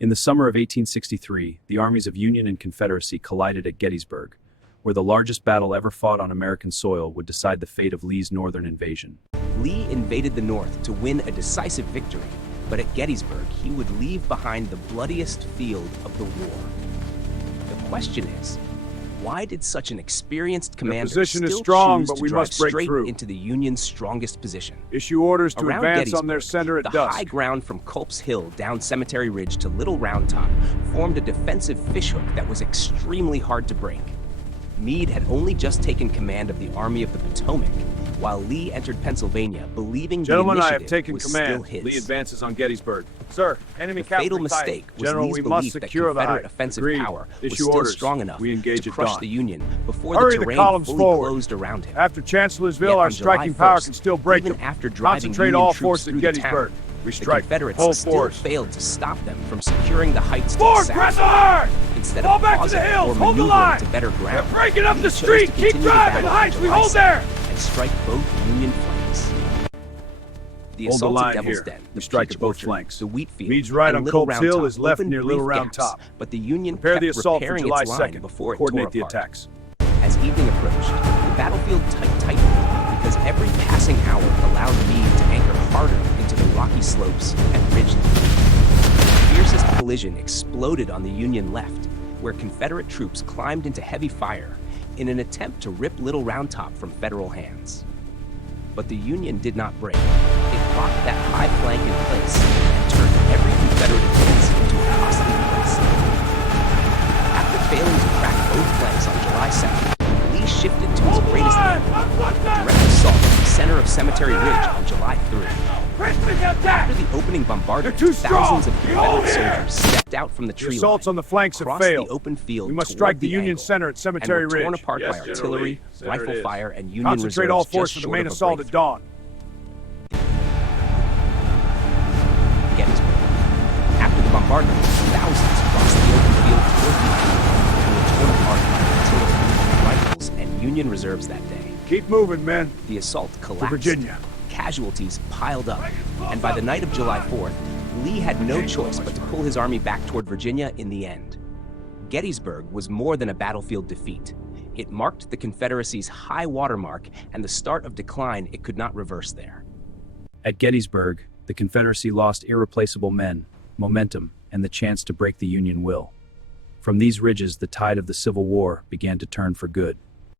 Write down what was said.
In the summer of 1863, the armies of Union and Confederacy collided at Gettysburg, where the largest battle ever fought on American soil would decide the fate of Lee's northern invasion. Lee invaded the North to win a decisive victory, but at Gettysburg, he would leave behind the bloodiest field of the war. The question is, why did such an experienced commander position is still strong, choose but to we drive must break straight through. into the Union's strongest position? Issue orders to Around advance on their Gettysburg, center at the dusk. high ground from Culp's Hill down Cemetery Ridge to Little Round Top formed a defensive fishhook that was extremely hard to break. Meade had only just taken command of the Army of the Potomac, while Lee entered Pennsylvania, believing Gentlemen, the I initiative have taken was command. still his. Lee advances on Gettysburg. Sir, enemy The fatal cavalry tight. mistake was General, Lee's we belief must that secure the Confederate height. offensive Agreed. power was Issue still orders. strong enough We engage to at crush dawn. the Union before Hurry the the terrain columns fully forward. closed around him. After Chancellorsville, Yet our on July striking power 1st, can still break even them. after driving Concentrate Union all troops force through at the Gettysburg. town, We the strike Confederates full still force. failed to stop them from securing the heights to Forward, the press south. hard! Instead Fall of back to pausing the hills, or hold the maneuvering line! to better They're ground, breaking up Lee the chose street! to Keep continue the driving! battle The heights, on we July hold there! 2nd And strike both Union flanks. The Hold the assault line at Devil's here. Den, We the strike Peach at both Orchard, flanks. the wheat field, Meade's right and on Little Culp's Round Hill Top is left opened near Little brief Round gaps, Top. but the Union Prepare kept the assault for repairing July its line 2nd. before it Coordinate tore the apart. attacks. As evening approached, the battlefield tightened because every passing hour allowed Meade to anchor harder into the rocky slopes and ridge line. The fiercest collision exploded on the Union left, where Confederate troops climbed into heavy fire in an attempt to rip Little Round Top from Federal hands. But the Union did not break. It locked that high flank in place and turned every Confederate advance into a costly place. After failing to crack both flanks on July 2nd, Lee shifted to his greatest aim, a direct assault at the center of Cemetery Ridge on July 3. After the opening bombardment, They're too strong. thousands of Confederate soldiers stepped out from the The tree assaults line, on the flanks have crossed failed. the open field We must toward strike the the Union angle, center at Cemetery and were torn Ridge. apart Yes, by General artillery, Lee. Center it rifle is. fire, and Union Concentrate reserves all just force for the short main of a assault at breakthrough. dawn. Gettysburg. After the bombardment, thousands crossed the open field toward the angle and were torn apart by artillery, rifles, and Union reserves that day. Keep moving, men. The assault To collapsed. Virginia. Casualties piled up, and by the night of July 4th, Lee had no choice but to pull his army back toward Virginia in the end. Gettysburg was more than a battlefield defeat. It marked the Confederacy's high watermark and the start of decline it could not reverse there. At Gettysburg, the Confederacy lost irreplaceable men, momentum, and the chance to break the Union will. From these ridges, the tide of the Civil War began to turn for good.